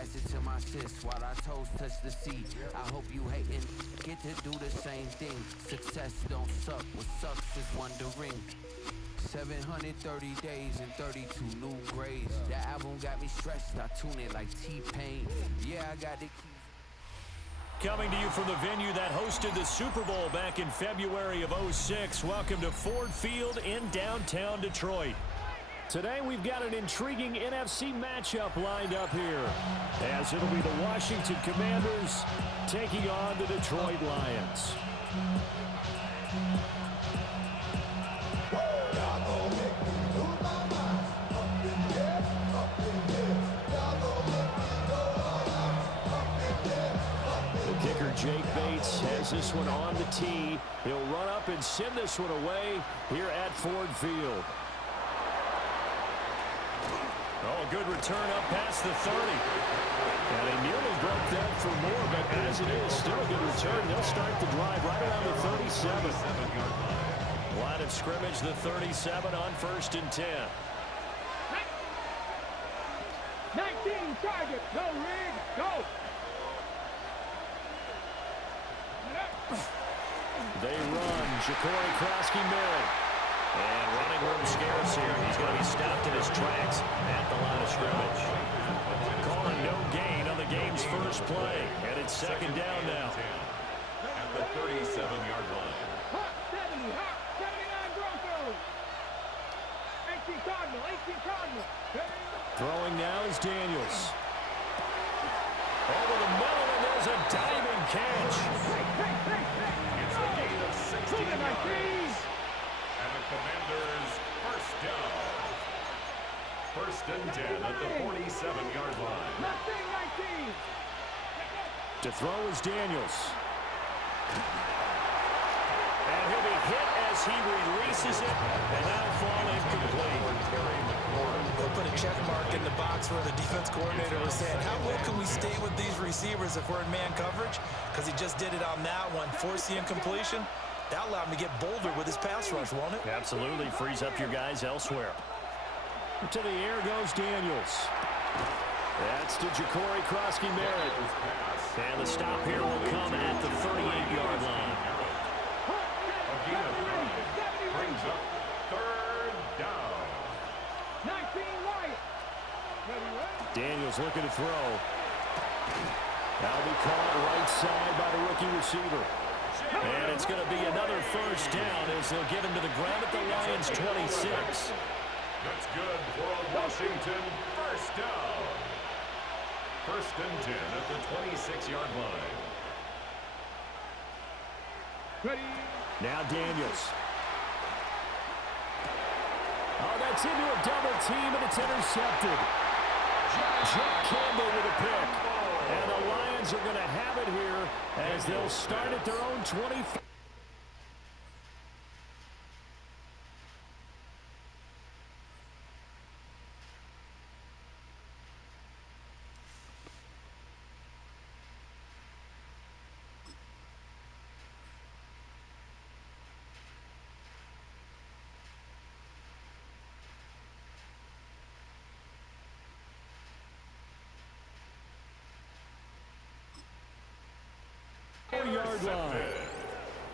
pass it to my sis while our toes touch the seat. I hope you hatin', get to do the same thing. Success don't suck, what sucks is wondering. 730 days and 32 new grades. That album got me stressed, I tune it like T-Pain. Yeah, I got the keys. Coming to you from the venue that hosted the Super Bowl back in February of '06. Welcome to Ford Field in downtown Detroit. Today we've got an intriguing NFC matchup lined up here, as it'll be the Washington Commanders taking on the Detroit Lions. Jake Bates has this one on the tee. He'll run up and send this one away here at Ford Field. Oh, good return up past the 30. And they nearly broke that for more, but as it is, still a good return. They'll start the drive right around the 37. Line of scrimmage, the 37 on 1st and 10. 19 target, go Rig, go! They run. Ja'Cory Krosky-Merritt. And running room scarce here. He's going to be stopped in his tracks at the line of scrimmage. Calling no gain on the game's first play. And it's second down now. At the 37-yard line. Hot 70, hot 79 Broncos. 18 Cardinal, 18 Cardinal. Throwing now is Daniels. Over the middle, and there's a diving catch. It's a gain of 16 yards. And the Commanders first down. 1st and 10 at the 47-yard line. 19. To throw is Daniels. And he'll be hit as he releases it, and that'll fall incomplete. They'll put a check mark in the box where the defense coordinator was saying, how low can we stay with these receivers if we're in man coverage? Because he just did it on that one, force the incompletion. That allowed him to get bolder with his pass rush, won't it? Absolutely, frees up your guys elsewhere. To the air goes Daniels. That's to Ja'Cory Krosky-Merritt. And the stop here will come at the 38-yard line. Again, brings up 3rd down. 19 Wyatt. Daniels looking to throw. That'll be caught right side by the rookie receiver. And it's going to be another first down as they'll get him to the ground at the Lions' 26. That's good for Washington. First down. 1st and 10 at the 26-yard line. Ready. Now Daniels. Oh, that's into a double team, and it's intercepted. Jack Campbell with a pick. And the Lions are going to have it here as they'll start at their own 24. Yard line.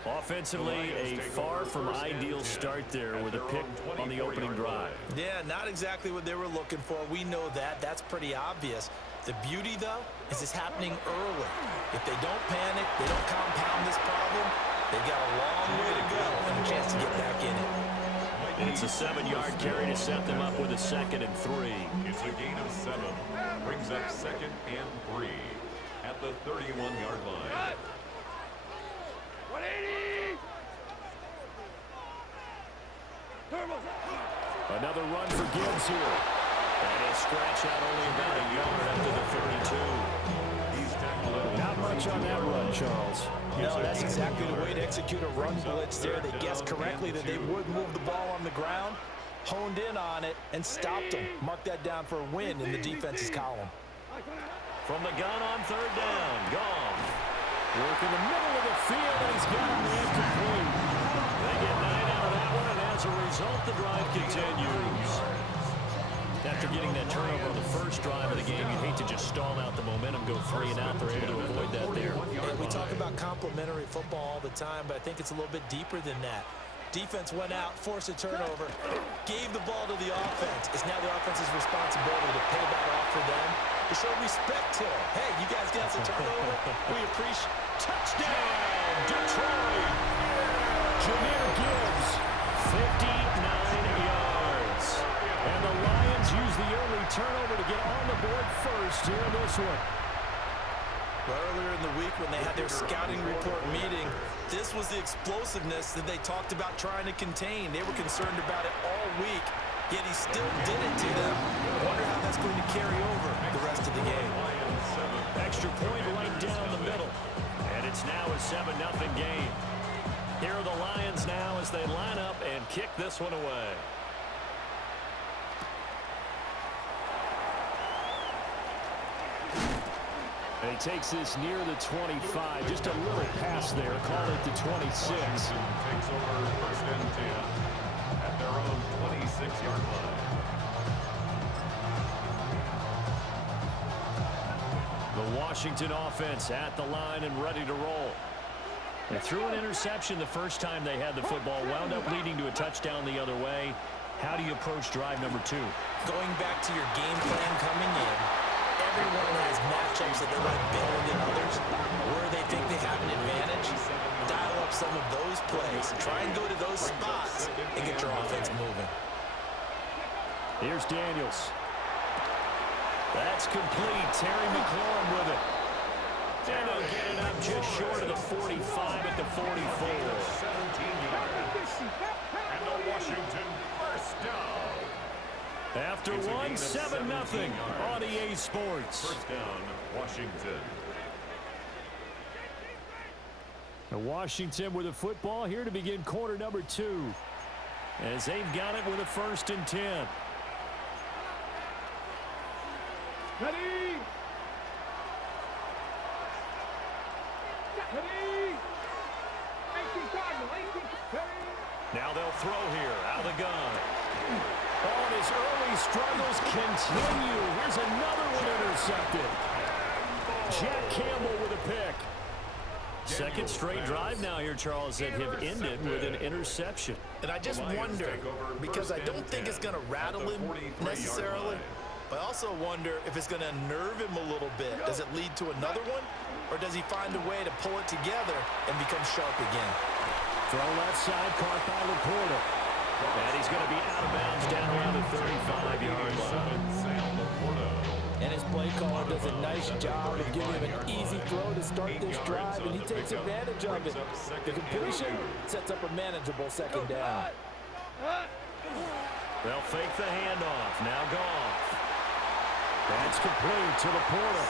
Offensively, a far from ideal start there with a pick on the opening drive. Yeah, not exactly what they were looking for. We know that. That's pretty obvious. The beauty, though, is it's happening early. If they don't panic, they don't compound this problem, they've got a long way to go and a chance to get back in it. And it's a 7-yard carry to set them up with a 2nd and 3. It's a gain of 7. Brings up 2nd and 3 at the 31-yard line. 180. Another run for Gibbs here. And he'll scratch out only about a yard up to the 32. He's tackled. Not much on that run, Charles. No, that's exactly the way to execute a run blitz there. They guessed correctly that they would move the ball on the ground, honed in on it, and stopped them. Mark that down for a win in the defense's column. From the gun on 3rd down. Gone. Work in the middle of the field, and he's got him incomplete. They get 9 out of that one, and as a result, the drive continues. After getting that turnover on the first drive of the game, you'd hate to just stall out the momentum, go 3 and out. They're able to avoid that there. And we talk about complementary football all the time, but I think it's a little bit deeper than that. Defense went out, forced a turnover, gave the ball to the offense. It's now the offense's responsibility to pay that off for them, to show respect to them. Hey, you guys got us a turnover? We appreciate. Touchdown, Detroit! Jahmyr Gibbs, 59 yards. And the Lions use the early turnover to get on the board first here in this one. Well, earlier in the week when they had their scouting report meeting, this was the explosiveness that they talked about trying to contain. They were concerned about it all week, yet he still did it to them. Wonder how that's going to carry over the rest of the game. Extra point right down the middle. And it's now a 7-0 game. Here are the Lions now as they line up and kick this one away. And he takes this near the 25. Just a little pass there. Call it the 26. Washington takes over 1st and 10 at their own 26-yard line. The Washington offense at the line and ready to roll. They threw an interception the first time they had the football, wound up leading to a touchdown the other way. How do you approach drive number 2? Going back to your game plan coming in, everyone has matchups that they like better than others, where they think they have an advantage. Dial up some of those plays. Try and go to those spots and get your offense moving. Here's Daniels. That's complete. Terry McLaurin with it. And they'll get it up just short of the 45 at the 44. 17 yards. And the Washington first down. After one, 7-0 on EA Sports. First down, Washington. And Washington with the football here to begin quarter number 2. As they've got it with a 1st and 10. Ready? Ready? 18 Cardinal, 18. Ready? Now they'll throw here out of the gun. Oh, and his early struggles continue. Here's another one intercepted. Jack Campbell with a pick. Second straight drive now here, Charles, that have ended with an interception. And I just wonder, because I don't think it's going to rattle him necessarily, but I also wonder if it's going to unnerve him a little bit. Does it lead to another one? Or does he find a way to pull it together and become sharp again? Throw left side, caught by Laporta. And he's going to be out of bounds down around the 35-yard line. And his play caller does a nice job of giving him an easy throw to start this drive, and he takes advantage of it. The completion sets up a manageable 2nd down. They'll fake the handoff. Now Goff. That's complete to Laporta.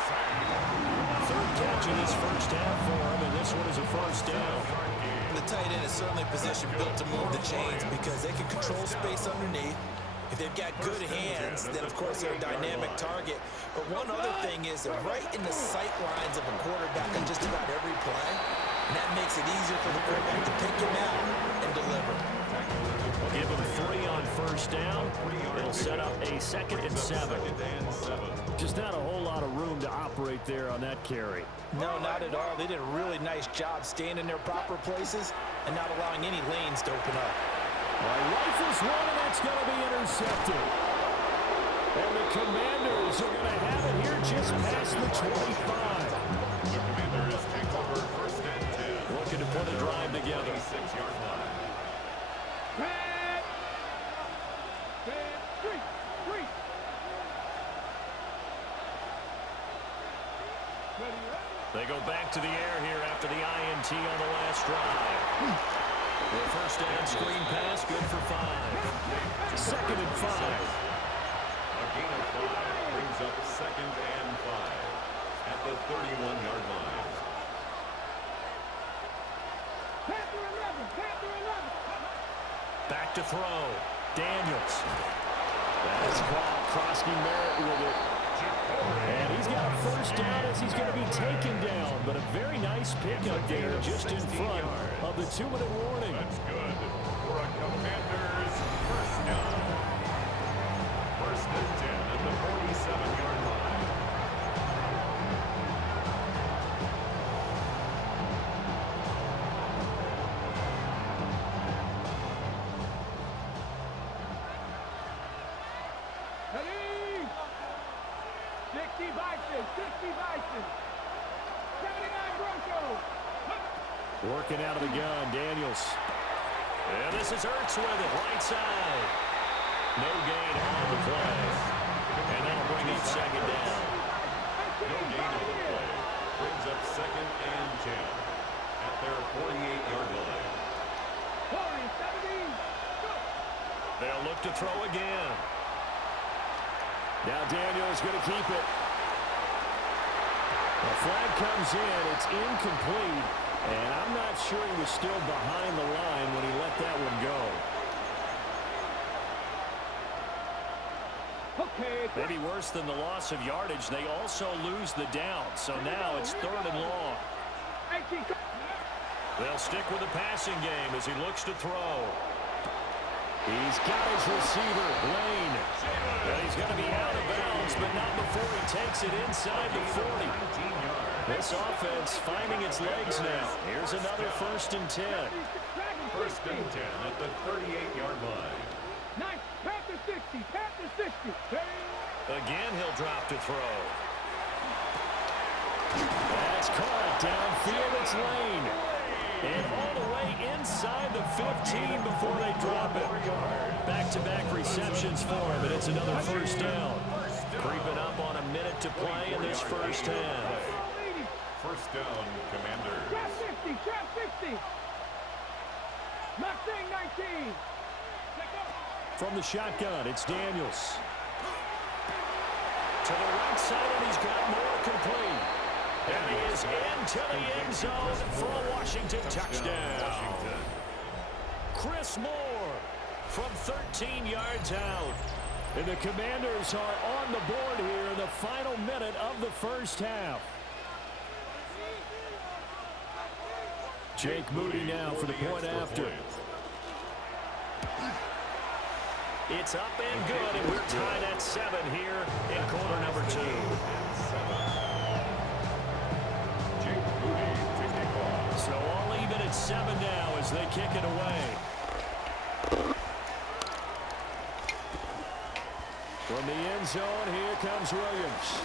3rd catch in this first half for him, and this one is a 1st down. The tight end is certainly a position built to move the chains because they can control space underneath. If they've got good hands, then of course they're a dynamic target. But one other thing is they're right in the sight lines of a quarterback on just about every play. And that makes it easier for the quarterback to pick him out and deliver. Give him 3 on 1st down. It'll set up a 2nd and 7. Just not a whole lot of room to operate there on that carry. No, not at all. They did a really nice job staying in their proper places and not allowing any lanes to open up. Rifles one, and that's going to be intercepted. And the Commanders are going to have it here just past the 25. The Commanders take over 1st and 10. Looking to put a drive together. 6-yard line. Red. Red. 3. Ready, ready. They go back to the air here after the INT on the last drive. The 1st down screen pass, good for 5. 2nd and 5. A gain of 5 brings up 2nd and 5 at the 31-yard line. Panther 11. Panther 11. Back to throw. Daniels. That's caught. Krosky Merritt with it. And he's got a 1st down as he's going to be taken down. But a very nice pickup there just in front of the 2-minute warning. That's good for a Commanders first down. 1st and 10 at the 47-yard line. 60 Bison, 60 Bison. 79 Broncos. Working out of the gun, Daniels. And this is Ertz with it, right side. No gain on the play. And that'll bring up second down. No gain on the play. Brings up 2nd and 10 at their 48-yard line. 40, 70, go. They'll look to throw again. Now Daniels going to keep it. The flag comes in. It's incomplete. And I'm not sure he was still behind the line when he let that one go. Okay. Maybe worse than the loss of yardage, they also lose the down. So now it's 3rd and long. 18. They'll stick with the passing game as he looks to throw. He's got his receiver, Lane. Well, he's going to be out of bounds, but not before he takes it inside the 40. This offense finding its legs now. Here's another 1st and 10. 1st and 10 at the 38-yard line. Nice. Panther 60. Panther 60. Again, he'll drop to throw. That's caught downfield. It's Lane. And all the way inside the 15 before they drop it. Back-to-back receptions for him, and it's another 1st down. Creeping up on a minute to play in this first half. 1st down, Commanders. Trap 60. Trap 60. Mustang 19. From the shotgun, it's Daniels. To the right side, and he's got more complete. And he is into the end zone for a Washington touchdown. Chris Moore from 13 yards out. And the Commanders are on the board here in the final minute of the first half. Jake Moody now for the point after. It's up and good, and we're tied at 7 here in quarter number 2. So all even at 7 now as they kick it away. From the end zone, here comes Williams.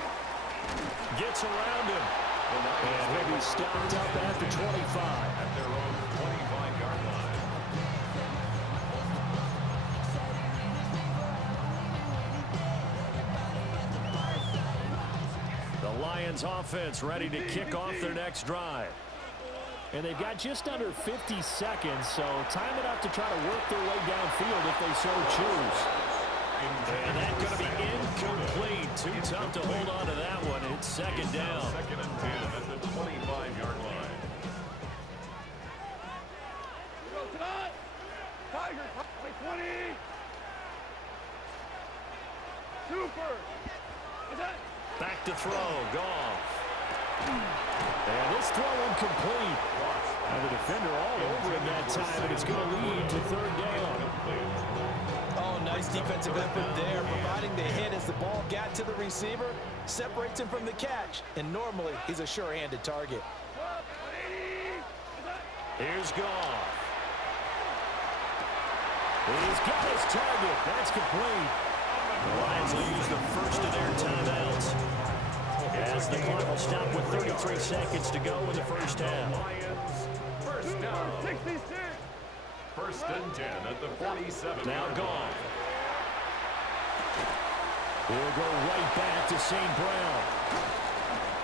Gets around him. And he'll be stopped up at the 25. At their own 25-yard line. The Lions offense ready to kick off their next drive. And they've got just under 50 seconds, so time enough to try to work their way downfield if they so choose. And that's going to be incomplete. Too tough to hold on to that one. It's 2nd down. 2nd and 10 at the 25-yard line. Tiger, 20. Super. Back to throw. Goff. And this throw incomplete. And the defender all over him that time, and it's going to lead to 3rd down. Oh, nice defensive effort there, providing the hit as the ball got to the receiver, separates him from the catch, and normally he's a sure-handed target. Here's Goff. He's got his target. That's complete. The Lions will use the first of their timeouts as the clock will stop with 33 seconds to go in the first half. Lions, 1st down. 66. 1st and 10 at the 47. Now Goff. He'll go right back to St. Brown.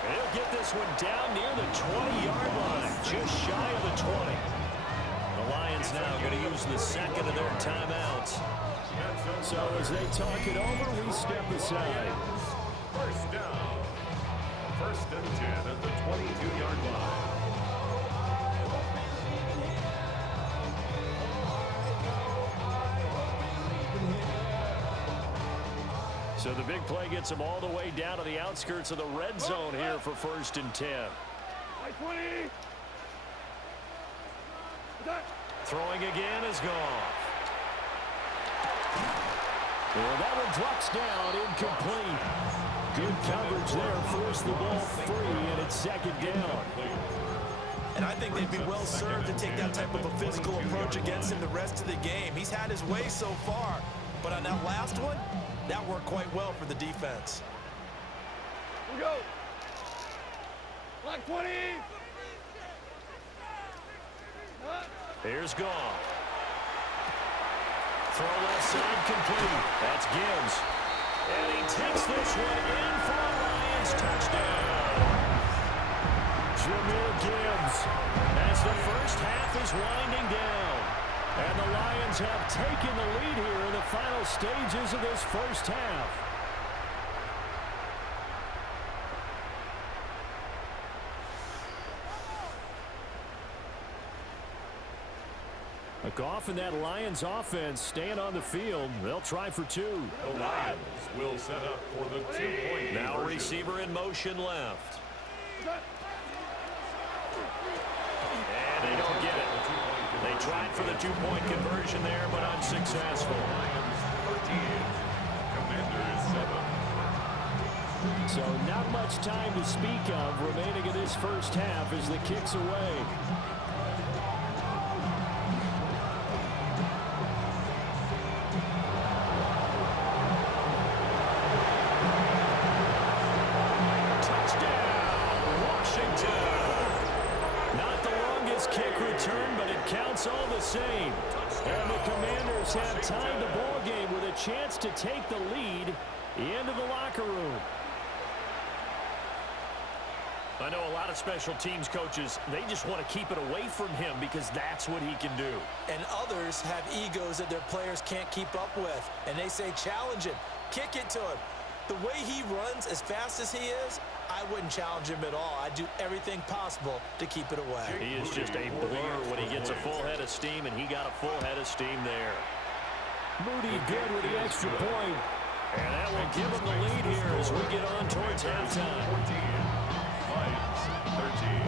He'll get this one down near the 20-yard line, just shy of the 20. The Lions now going to use the 2nd of their timeouts. So as they talk it over, we step aside. 1st down. 1st and 10 at the 22-yard line. So the big play gets them all the way down to the outskirts of the red zone here for 1st and 10. 20. Throwing again is Goff. Well, that one drops down, incomplete. Good coverage there, forced the ball free, and it's 2nd down. And I think they'd be well served to take that type of a physical approach against him the rest of the game. He's had his way so far, but on that last one, that worked quite well for the defense. We go. Block 20. Here's Goff. Throw left side complete. That's Gibbs. And he takes this one in for a Lions touchdown. Jahmyr Gibbs as the first half is winding down. And the Lions have taken the lead here in the final stages of this first half. Goff and that Lions offense staying on the field. They'll try for two. The Lions will set up for the two-point Now conversion. receiver in motion left. And they don't get it. They tried for the two-point conversion there, but unsuccessful. Lions 13, Commanders 7. So not much time to speak of remaining in this first half as the kick's away. All the same. And the Commanders have tied the ball game with a chance to take the lead into the locker room. I know a lot of special teams coaches, they just want to keep it away from him because that's what he can do. And others have egos that their players can't keep up with. And they say, challenge him, kick it to him. The way he runs as fast as he is, I wouldn't challenge him at all. I'd do everything possible to keep it away. He is just a blur when he gets a full head of steam, and he got a full head of steam there. Moody good with the extra point. And that will give him the lead here as we get on towards halftime. 14, Lions 13.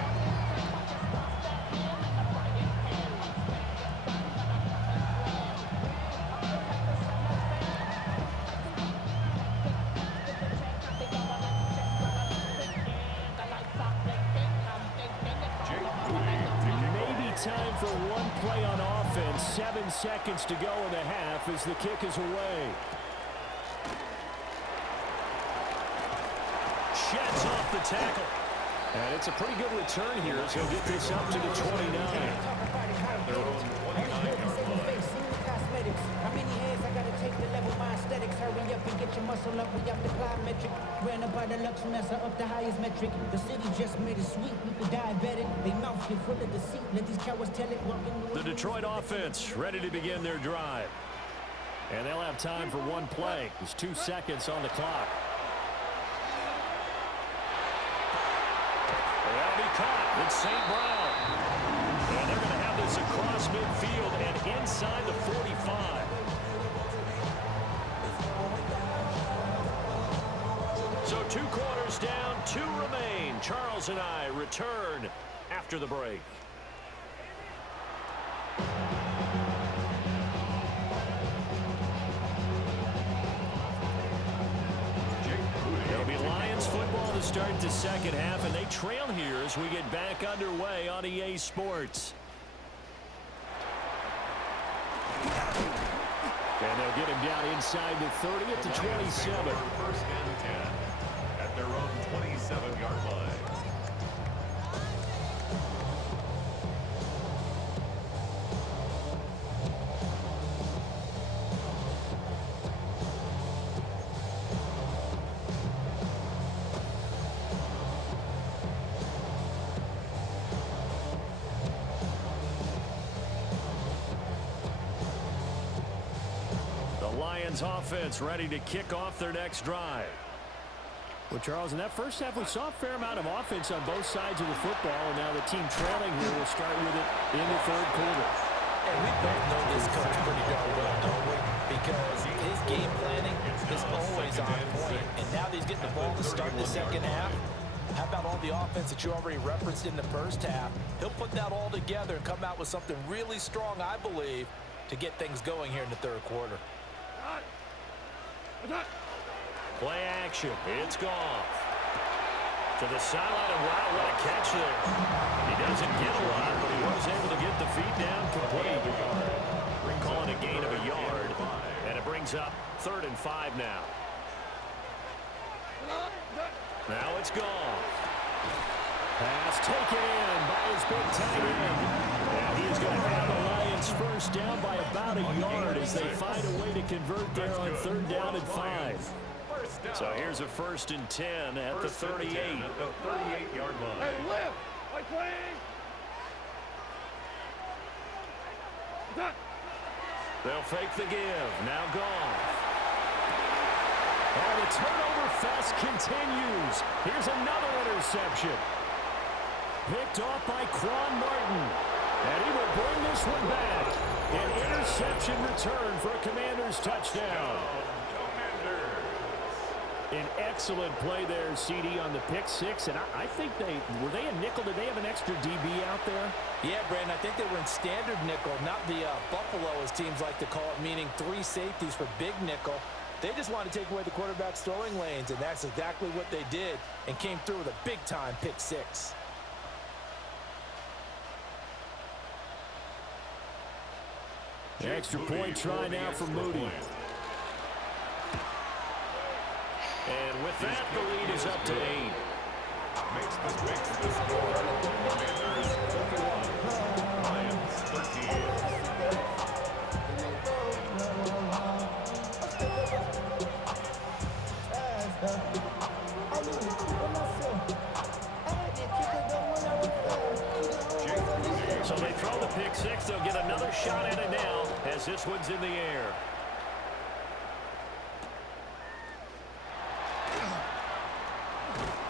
Time for one play on offense. 7 seconds to go in the half as the kick is away. Sheds off the tackle. And it's a pretty good return here as he'll get this up to the 29. Their own 29-yard line. How many hands I gotta take to level my aesthetics? Hurry up and get your muscle up. We up the plyometric. Ran up by the Lux Mesa up the highest metric. The city just made it sweet. We could diabetic. They mouth get full of deceit. Let these cowards tell it. The Detroit offense ready to begin their drive. And they'll have time for one play. There's 2 seconds on the clock. That'll be caught. It's St. Brown. And they're going to have this across midfield and inside the 45. So 2 quarters down, 2 remain. Charles and I return after the break. It'll be Lions football to start the second half, and they trail here as we get back underway on EA Sports. And they'll get him down inside the 30 at the 27. First and 10 at their own 27-yard line. Lions offense ready to kick off their next drive. Well, Charles, in that first half, we saw a fair amount of offense on both sides of the football, and now the team trailing here will start with it in the third quarter. And we both know this coach pretty darn well, don't we? Because his game planning is always on point. And now that he's getting the ball to start the second half, how about all the offense that you already referenced in the first half? He'll put that all together and come out with something really strong, I believe, to get things going here in the third quarter. Play action. It's Goff. To the sideline, and wow, what a catch there. He doesn't get a lot, but he was able to get the feet down complete. We're calling a gain of a yard, and it brings up 3rd and 5 now. Now it's gone. Pass taken in by his big tight end. And he's going to have the Lions first down by about a yard as they find a way to convert there on 3rd down and 5. So here's a 1st and 10 at the 38. At the 38-yard line. Hey, lift! Like playing! They'll fake the give. Now gone. Oh, the turnover fest continues. Here's another interception. Picked off by Quan Martin. And he will bring this one back. An interception return for a Commanders touchdown. An excellent play there, CD, on the pick 6. And I think were they a nickel? Did they have an extra DB out there? Yeah, Brandon, I think they were in standard nickel, not the Buffalo, as teams like to call it, meaning 3 safeties for big nickel. They just wanted to take away the quarterback's throwing lanes, and that's exactly what they did, and came through with a big-time pick 6. The extra point try now for Moody. And with that, the lead is up to 8. Makes the score. Commanders 41, Lions 13. So they throw the pick 6. They'll get another shot at it now as this one's in the air.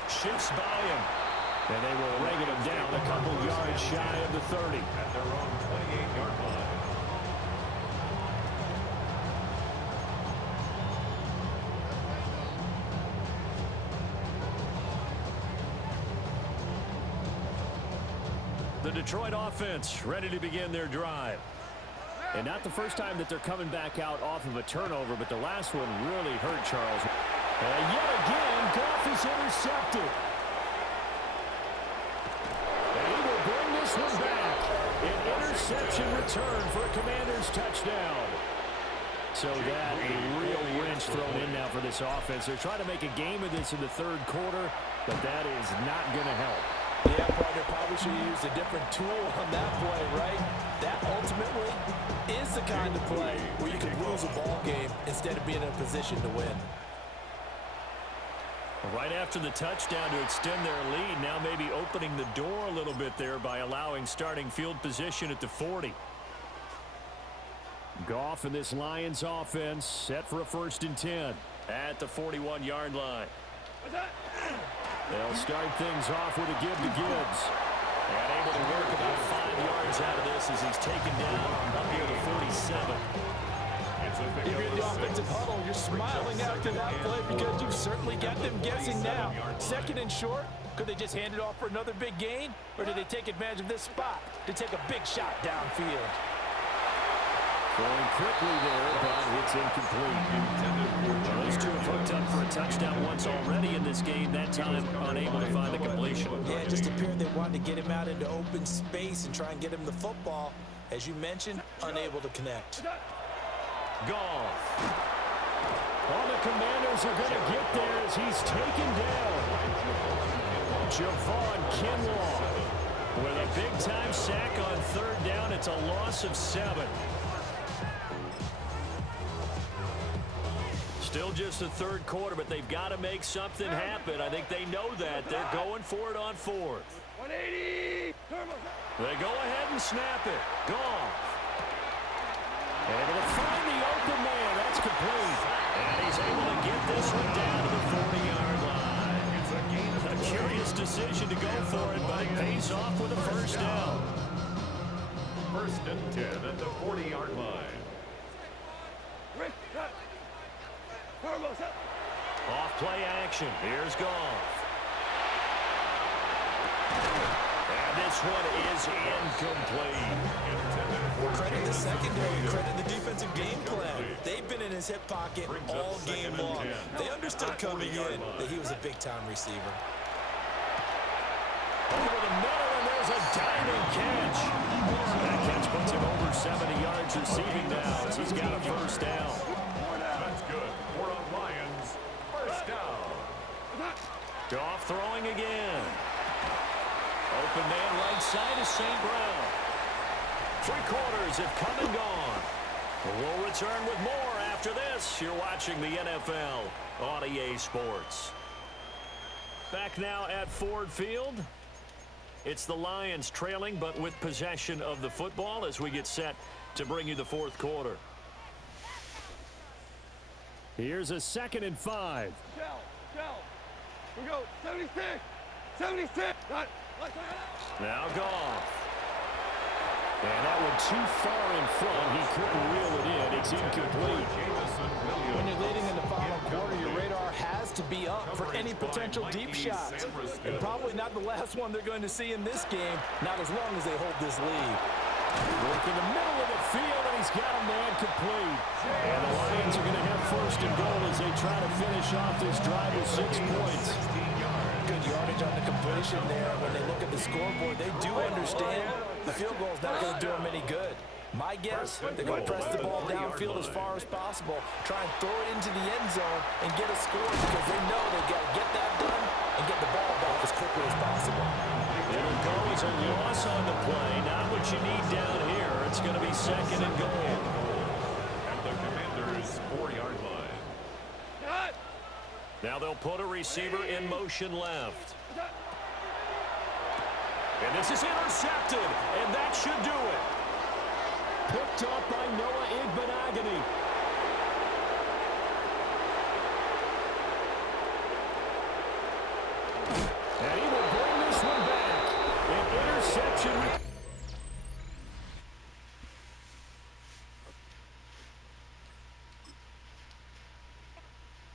Shifts by him. And they will ring him down a couple yards shy of the 30. At their own 28-yard line. The Detroit offense ready to begin their drive. And not the first time that they're coming back out off of a turnover, but the last one really hurt Charles. And yet again, Goff is intercepted. And he will bring this one back. An interception return for a Commanders touchdown. So that a real wrench thrown in now for this offense. They're trying to make a game of this in the 3rd quarter, but that is not going to help. Yeah, partner, probably should have used a different tool on that play, right? That ultimately is the kind of play where you can lose a ball game instead of being in a position to win. Right after the touchdown to extend their lead, now maybe opening the door a little bit there by allowing starting field position at the 40. Goff and this Lions offense set for a 1st and 10 at the 41-yard line. They'll start things off with a give to Gibbs. And able to work about 5 yards out of this as he's taken down up near the 47. If you're in the offensive huddle, you're smiling after that play because you've certainly got them guessing now. 2nd and short, could they just hand it off for another big gain? Or did they take advantage of this spot to take a big shot downfield? Going quickly there, but it's incomplete. Well, those two have hooked up for a touchdown once already in this game. That time, unable to find the completion. Yeah, it just appeared they wanted to get him out into open space and try and get him the football. As you mentioned, unable to connect. Goff. All the Commanders are going to get there as he's taken down. Javon Kinlaw with a big-time sack on 3rd down. It's a loss of 7. Still just the 3rd quarter, but they've got to make something happen. I think they know that. They're going for it on 4th. 180! They go ahead and snap it. Goff. Able to find the open man. That's complete. And he's able to get this one down to the 40-yard line. It's a curious decision to go for it, but it pays off with a 1st down. 1st and 10 at the 40-yard line. Off play action. Here's Goff. And this one is incomplete. Credit the secondary, credit the defensive game plan. They've been in his hip pocket all game long. They understood coming in that he was a big-time receiver. Over the middle, and there's a diving catch. That catch puts him over 70 yards receiving now as he's got a 1st down. That's good. For the Lions, 1st down. Goff throwing again. Open man right side is St. Brown. 3 quarters have come and gone. We'll return with more after this. You're watching the NFL on EA Sports. Back now at Ford Field. It's the Lions trailing, but with possession of the football as we get set to bring you the 4th quarter. Here's a 2nd and 5. Shell. We go. 76. 76. Now Goff. And that one too far in front. He couldn't reel it in. It's incomplete. When you're leading in the final quarter, your radar has to be up for any potential deep shots. And probably not the last one they're going to see in this game, not as long as they hold this lead. Work in the middle of the field, and he's got a man complete. And the Lions are going to have 1st and goal as they try to finish off this drive with 6 points. Good yardage on the completion there. When they look at the scoreboard, they do understand the field goal is not going to do them any good. My guess, they're going to press the ball downfield as far as possible, try and throw it into the end zone and get a score because they know they've got to get that done and get the ball back as quickly as possible. It'll go as a loss on the play. Not what you need down here. It's going to be 2nd and goal. At the Commanders' 4-yard line. Now they'll put a receiver in motion left. And this is intercepted, and that should do it. Picked up by Noah Igbenogany. And he will bring this one back. An interception.